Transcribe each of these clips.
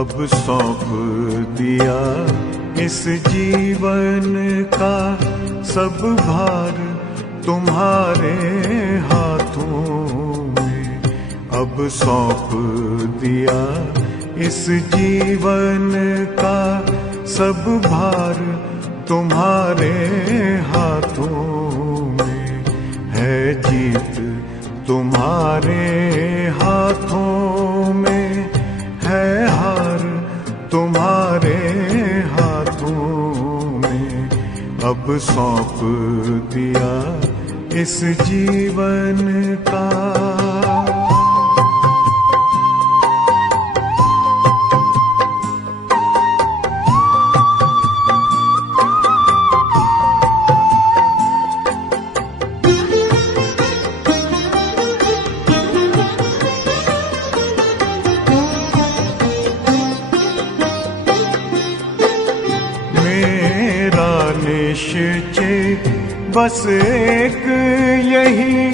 अब सौंप दिया इस जीवन का सब भार तुम्हारे हाथों में। अब सौंप दिया इस जीवन का सब भार तुम्हारे हाथों में। है जीत तुम्हारे हाथों में, है हार तुम्हारे हाथों में। अब सौंप दिया इस जीवन का। निश्चय बस एक यही,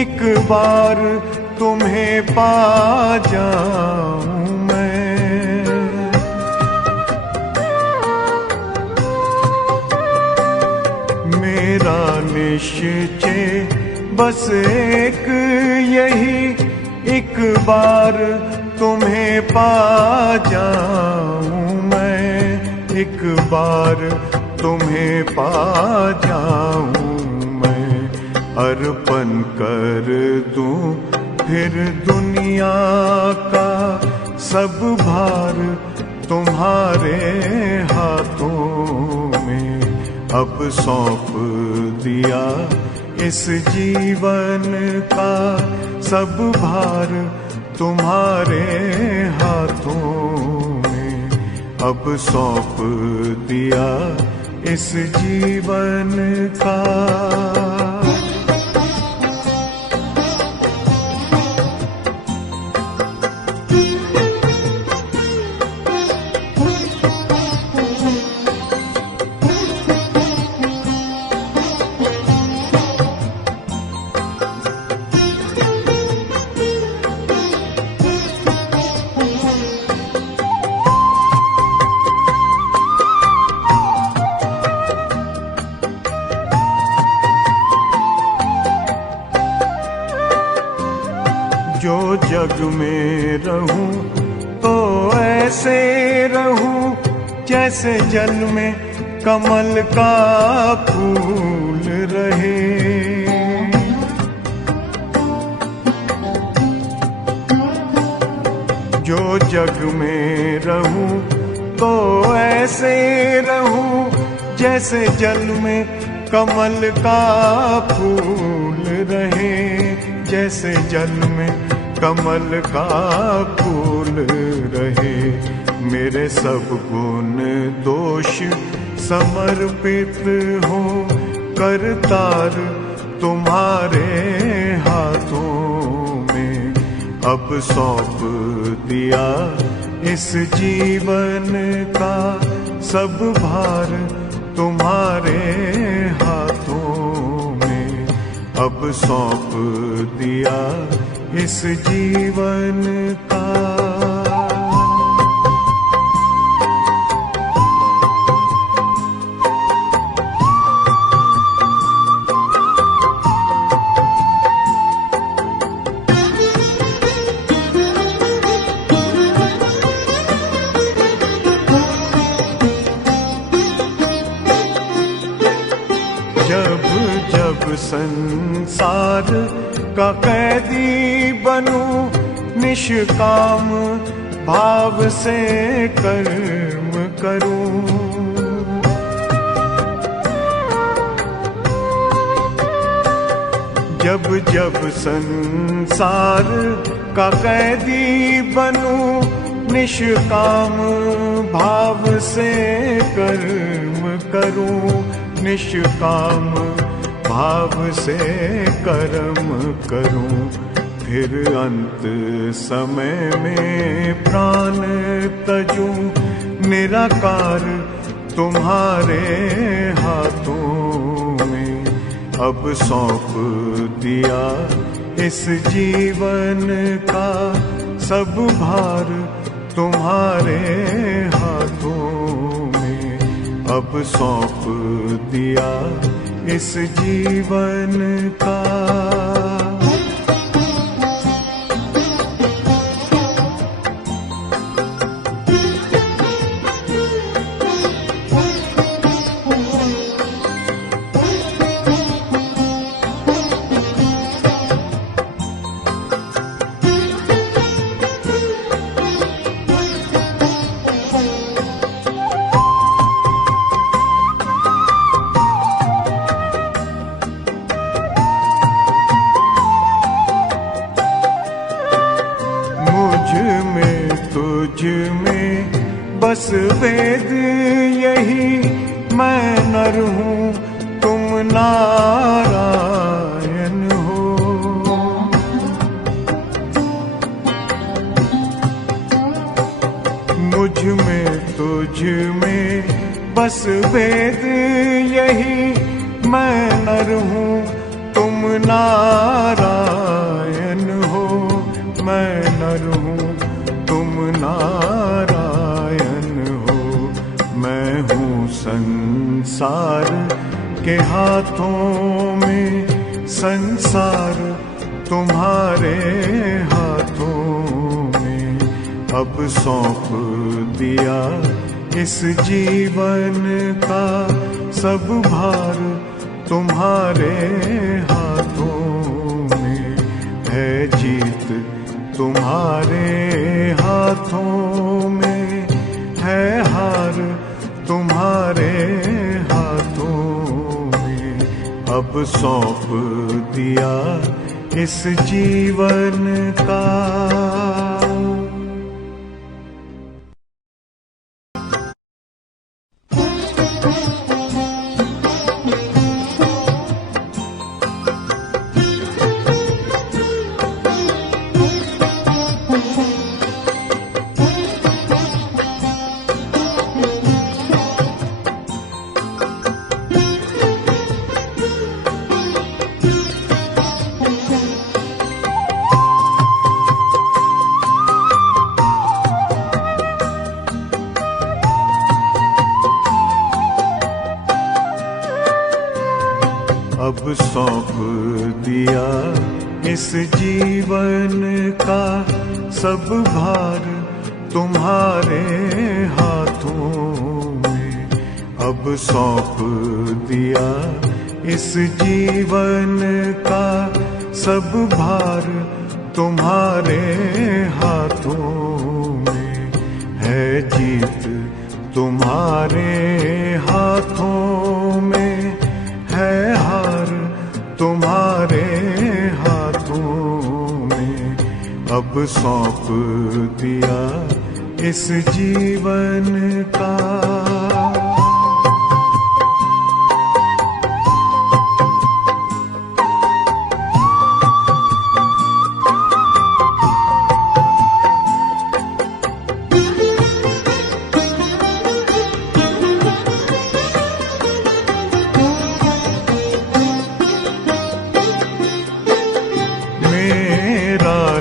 एक बार तुम्हें पा जाऊं मैं। मेरा निश्चय बस एक यही, एक बार तुम्हें पा जाऊं मैं। एक बार तुम्हें पा जाऊं मैं। अर्पण कर दूं फिर दुनिया का सब भार तुम्हारे हाथों में। अब सौंप दिया इस जीवन का सब भार तुम्हारे हाथों में। अब सौंप दिया इस जीवन का। जो जग में रहूं तो ऐसे रहूं जैसे जल में कमल का फूल रहे। जो जग में रहूं तो ऐसे रहूं जैसे जल में कमल का फूल रहे। जैसे जल में कमल का फूल रहे। मेरे सब गुण दोष समर्पित हो करतार तुम्हारे हाथों में। अब सौंप दिया इस जीवन का सब भार तुम्हारे हाथों में। अब सौंप दिया इस जीवन का। जब जब संसार का कैदी बनूं निष्काम भाव से कर्म करूं। जब जब संसार का कैदी बनूं निष्काम भाव से कर्म करूं। निष्काम भाव से कर्म करूं। फिर अंत समय में प्राण तजूं निराकार तुम्हारे हाथों में। अब सौंप दिया इस जीवन का सब भार तुम्हारे हाथों में अब सौंप दिया इस जीवन का। तुझ में बस वेद यही, मैं नर हूँ तुम नारायण हो। मुझ में तुझ में बस वेद यही, मैं नर हूँ तुम नारायण हो। मैं नर हूँ तुम नारायण हो। मैं हूँ संसार के हाथों में, संसार तुम्हारे हाथों में अब सौंप दिया इस जीवन का। सब भार तुम्हारे हाथों में है, जीत तुम्हारे हाथों में है, हार तुम्हारे हाथों में अब सौंप दिया इस जीवन का। अब सौंप दिया इस जीवन का। सब भार तुम्हारे हाथों में अब सौंप दिया इस जीवन का। सब भार तुम्हारे हाथों में है, जीत तुम्हारे हाथों में है, हार तुम्हारे हाथों में अब सौंप दिया इस जीवन का।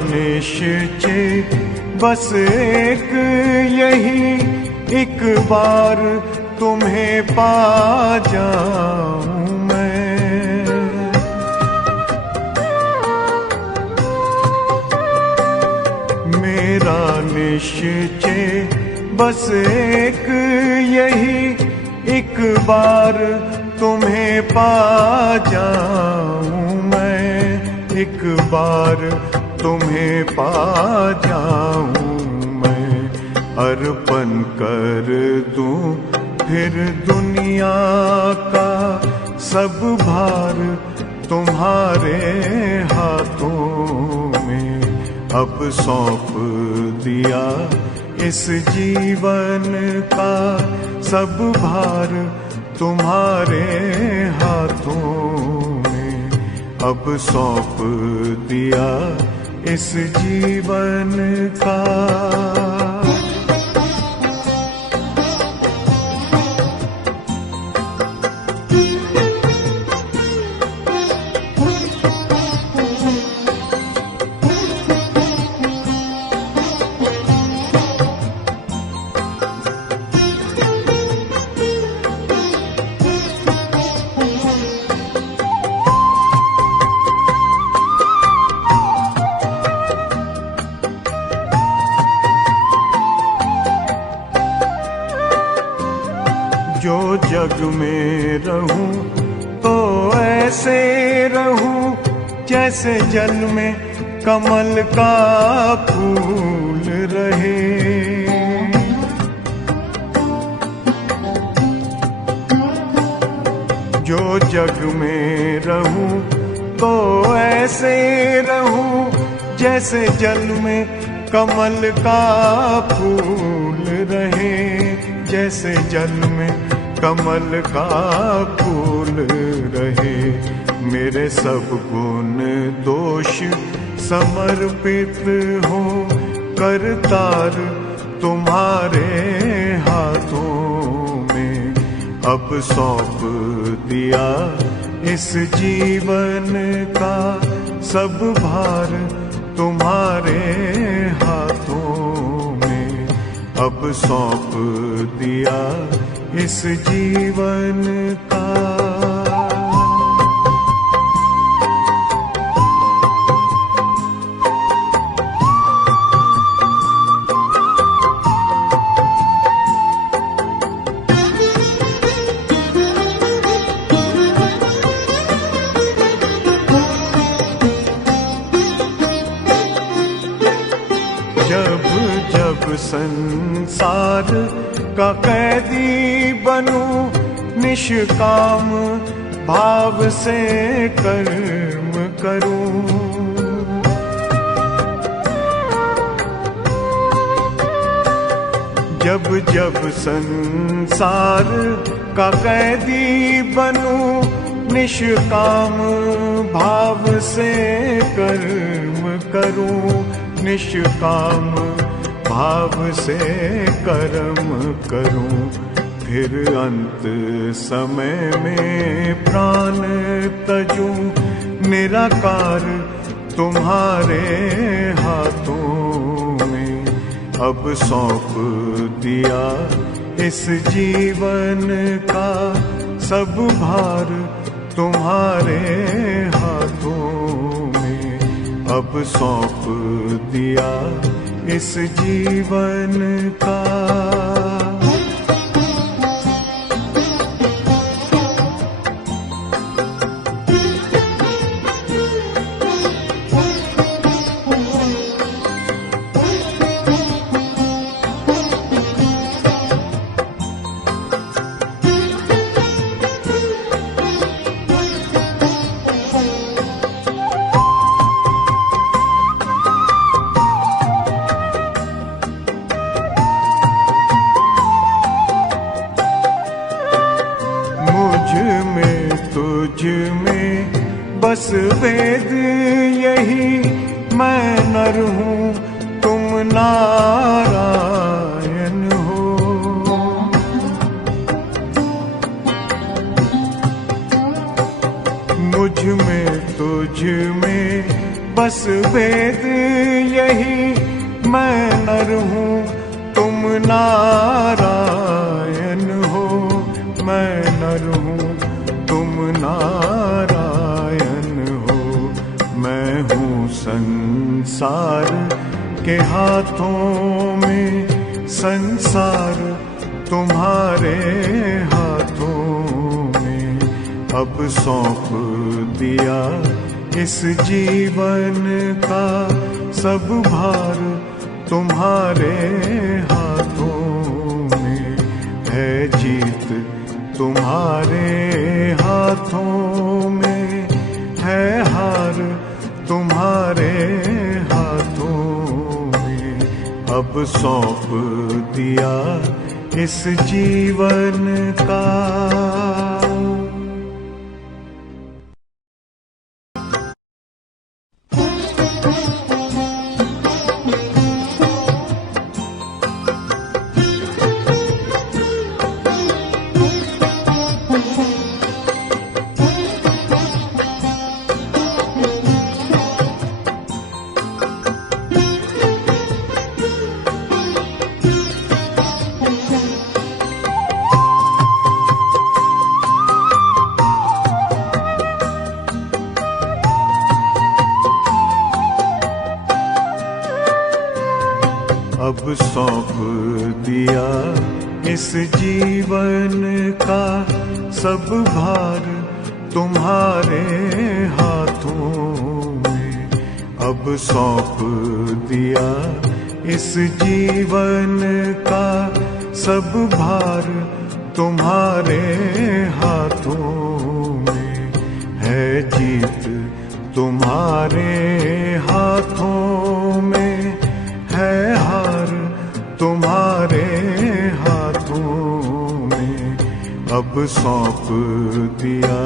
निश्चय बस एक यही, एक बार तुम्हें पा जाऊं मैं। मेरा निश्चय बस एक यही, एक बार तुम्हें पा जाऊं मैं। एक बार तुम्हें पा जाऊं मैं। अर्पण कर दूं फिर दुनिया का सब भार तुम्हारे हाथों में अब सौंप दिया इस जीवन का। सब भार तुम्हारे हाथों में अब सौंप दिया इस जीवन का। जग में रहूं तो ऐसे रहूं जैसे जल में कमल का फूल रहे। जो जग में रहूं तो ऐसे रहूं जैसे जल में कमल का फूल रहे। जैसे जल में कमल का फूल रहे। मेरे सब गुण दोष समर्पित हो करतार तुम्हारे हाथों में। अब सौंप दिया इस जीवन का सब भार तुम्हारे हाथों में। अब सौंप दिया इस जीवन का। जब जब संसार का कैदी बनूं निष्काम भाव से कर्म करूं। जब जब संसार का कैदी बनूं निष्काम भाव से कर्म करूं। निष्काम भाव से कर्म करूं। फिर अंत समय में प्राण तजूं निराकार तुम्हारे हाथों में। अब सौंप दिया इस जीवन का सब भार तुम्हारे हाथों में। अब सौंप दिया इस जीवन का। तुझ में बस वेद यही मैं नर हूँ तुम नारायण हो। मुझ में तुझ में बस वेद यही मैं नर हूँ तुम नारायण हो। मैं नर हूँ तुम नारायण हो। मैं हूँ संसार के हाथों में संसार तुम्हारे हाथों में। अब सौंप दिया इस जीवन का सब भार तुम्हारे हाथों में। है जीत तुम्हारे हाथों में है हार तुम्हारे हाथों में। अब सौंप दिया इस जीवन का। अब सौंप दिया इस जीवन का सब भार तुम्हारे हाथों में अब सौंप दिया। इस जीवन का सब भार तुम्हारे हाथों में है। जीत तुम्हारे हाथों में है, हार तुम्हारे हाथों में अब सौंप दिया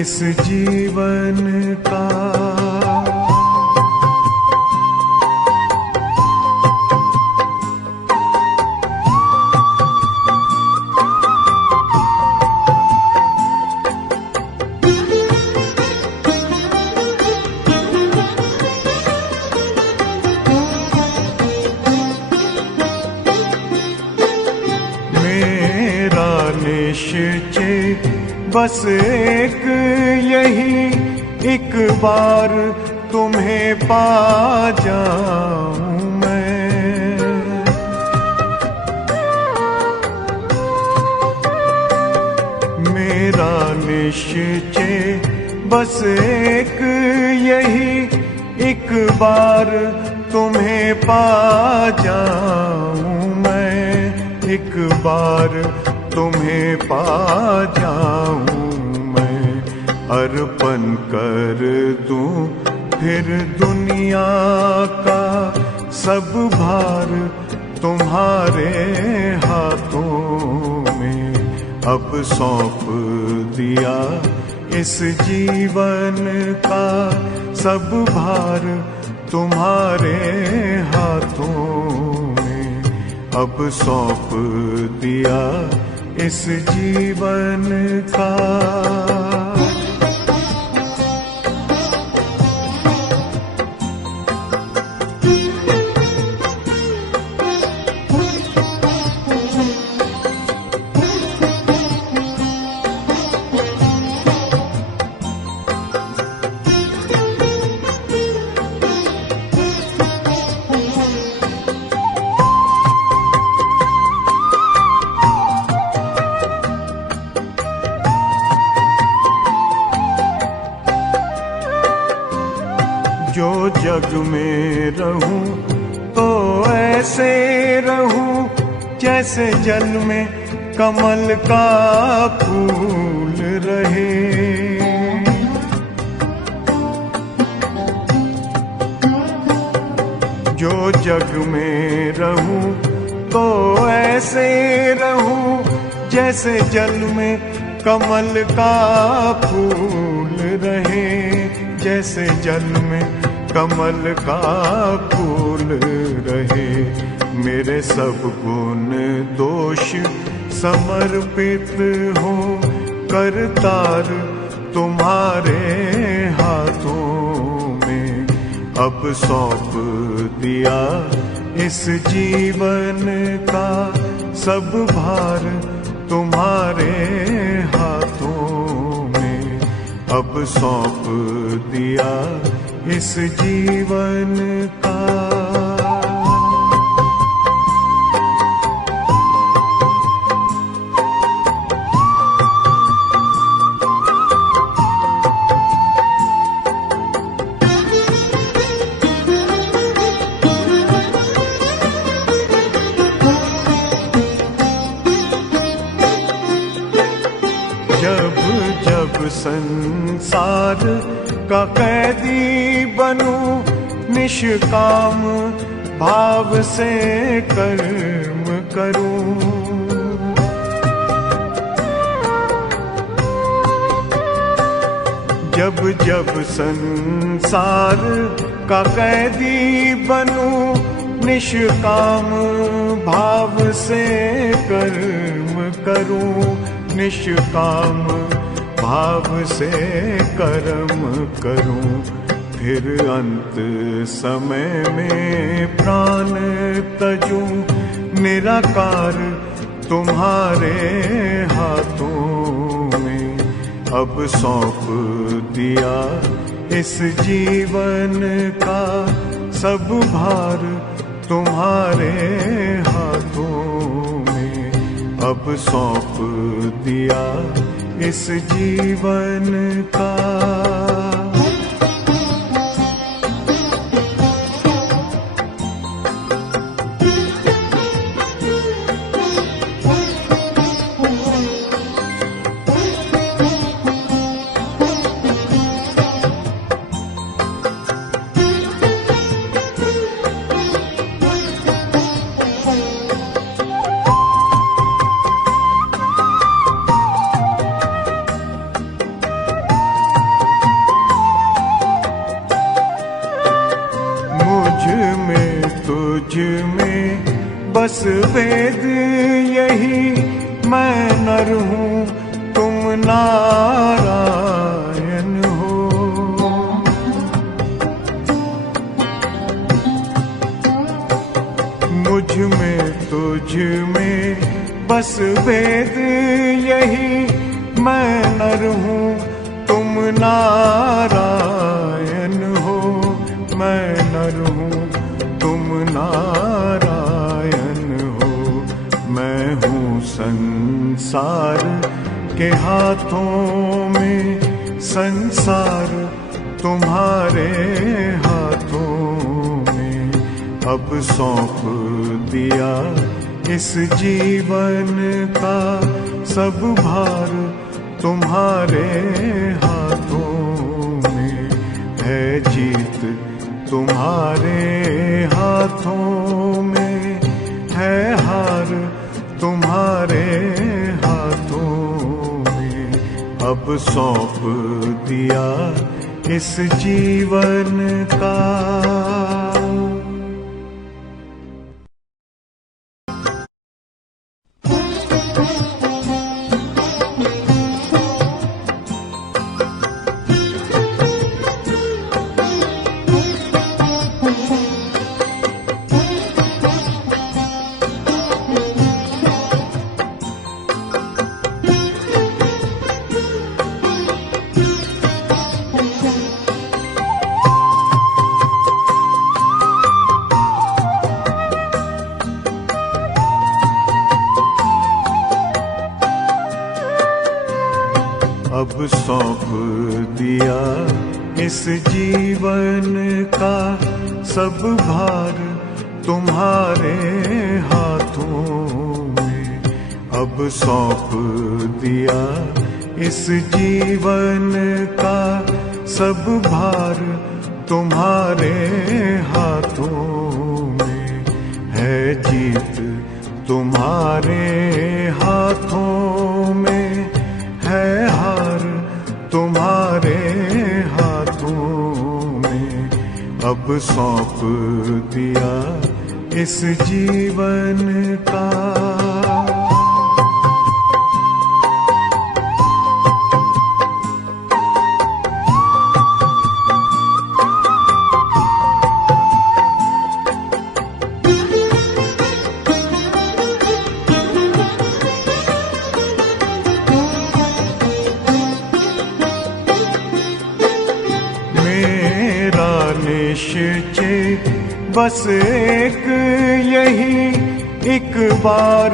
इस जीवन का। निश्चय बस एक यही, एक बार तुम्हें पा जाऊं मैं। मेरा निश्चय बस एक यही, एक बार तुम्हें पा जाऊं मैं। एक बार तुम्हें पा जाऊं मैं, अर्पण कर दूं फिर दुनिया का सब भार तुम्हारे हाथों में अब सौंप दिया। इस जीवन का सब भार तुम्हारे हाथों में अब सौंप दिया इस जीवन का। जो जग में रहूं तो ऐसे रहूं जैसे जल में कमल का फूल रहे। जो जग में रहूं तो ऐसे रहूं जैसे जल में कमल का फूल रहे। जैसे जल में कमल का फूल रहे। मेरे सब गुण दोष समर्पित हो करतार तुम्हारे हाथों में अब सौंप दिया। इस जीवन का सब भार तुम्हारे हाथों में अब सौंप दिया इस जीवन का। जब जब संसार का कैदी बनूं निष्काम भाव से कर्म करूं। जब जब संसार का कैदी बनूं निष्काम भाव से कर्म करूं। निष्काम भाव से कर्म करूं। फिर अंत समय में प्राण तजूं निराकार तुम्हारे हाथों में अब सौंप दिया। इस जीवन का सब भार तुम्हारे हाथों में अब सौंप दिया इस जीवन का। तुझ में बस वेद यही, मैं नर हूँ तुम नारायण हो। मुझ में तुझ में बस वेद यही, मैं नर हूँ तुम नारायण हो। मैं नर हूँ तुम नारायण हो। मैं हूँ संसार के हाथों में, संसार तुम्हारे हाथों में। अब सौंप दिया इस जीवन का सब भार तुम्हारे हाथों में। है जीत तुम्हारे हाथों में, है हार तुम्हारे हाथों में। अब सौंप दिया इस जीवन का। अब सौंप दिया इस जीवन का सब भार तुम्हारे हाथों में। अब सौंप दिया इस जीवन का सब भार तुम्हारे हाथों में। है जीत तुम्हारे हाथों में, है हार तुम्हारे हाथों में। अब सौंप दिया इस जीवन का। निश्चय बस एक यही, एक बार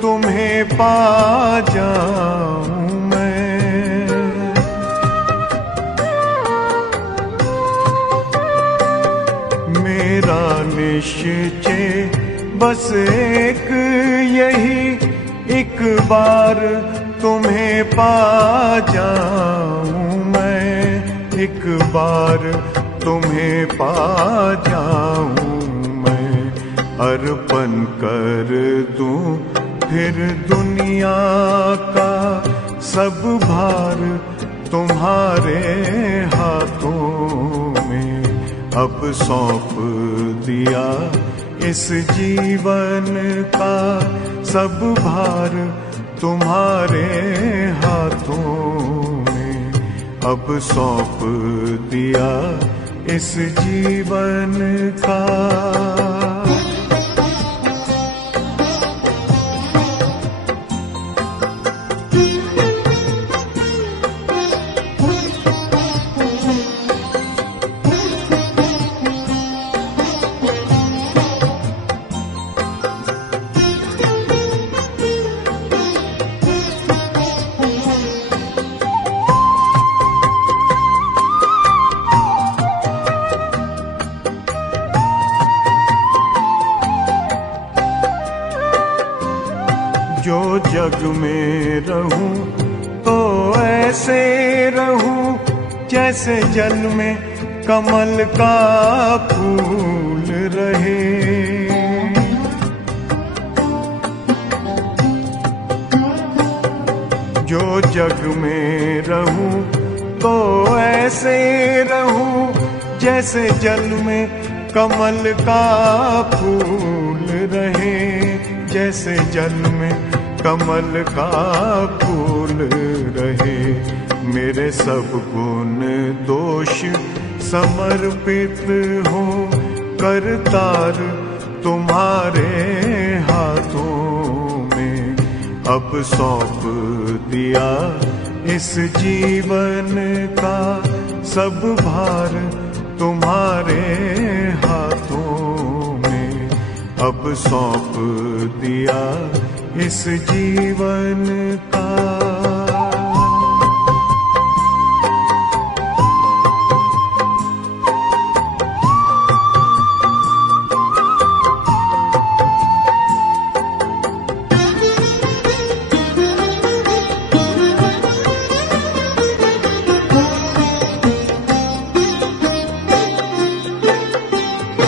तुम्हें पा जाऊं मैं। मेरा निश्चय बस एक यही, एक बार तुम्हें पा जाऊं मैं। एक बार तुम्हें पा जाऊं मैं। अर्पण कर दूं फिर दुनिया का सब भार तुम्हारे हाथों में। अब सौंप दिया इस जीवन का सब भार तुम्हारे हाथों में। अब सौंप दिया इस जीवन का। जो जग में रहूं तो ऐसे रहूं जैसे जल में कमल का फूल रहे। जो जग में रहूं तो ऐसे रहूं जैसे जल में कमल का फूल रहे। जैसे जल में कमल का फूल रहे। मेरे सब गुण दोष समर्पित हो करतार तुम्हारे हाथों में। अब सौंप दिया इस जीवन का सब भार तुम्हारे हाथों में। अब सौंप दिया इस जीवन का।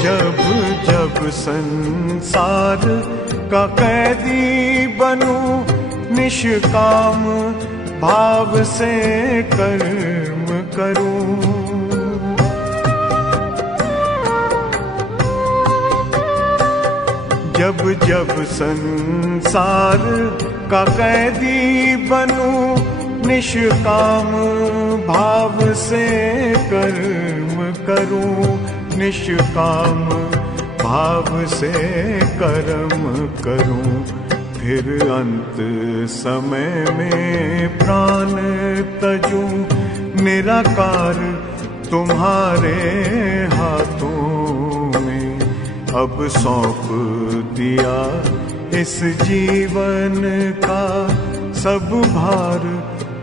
जब जब संसार का कैदी बनूं निष्काम भाव से कर्म करूं। जब जब संसार का कैदी बनूं निष्काम भाव से कर्म करूं। निष्काम भाव से कर्म करूं। फिर अंत समय में प्राण तजूं निराकार तुम्हारे हाथों में। अब सौंप दिया इस जीवन का सब भार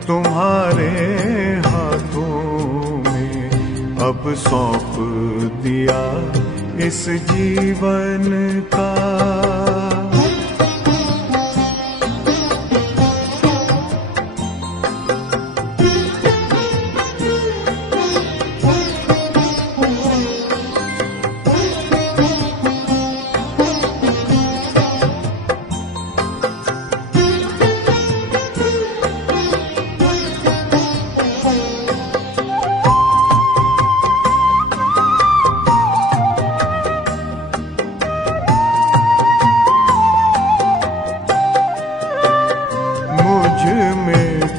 तुम्हारे हाथों में। अब सौंप दिया इस जीवन का।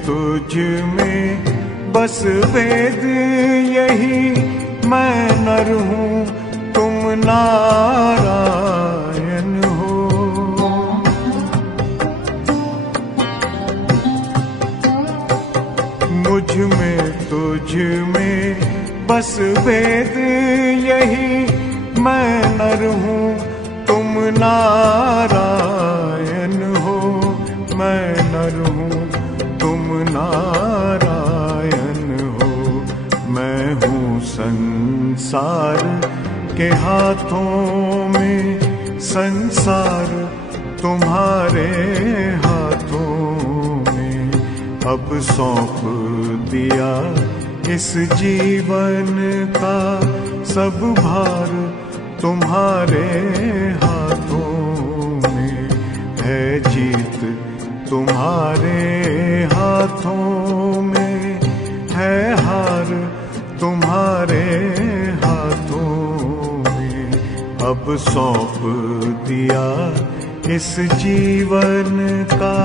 तुझ में बस वेद यही मैं नर हूँ तुम नारायण हो। मुझ में तुझ में बस वेद यही मैं नर हूँ तुम नारायण हो। मैं नर हूँ तुम नारायण हो। मैं हूँ संसार के हाथों में संसार तुम्हारे हाथों में। अब सौंप दिया इस जीवन का सब भार तुम्हारे हाथों में। है जीत तुम्हारे हाथों में, है हार तुम्हारे हाथों में। अब सौंप दिया इस जीवन का।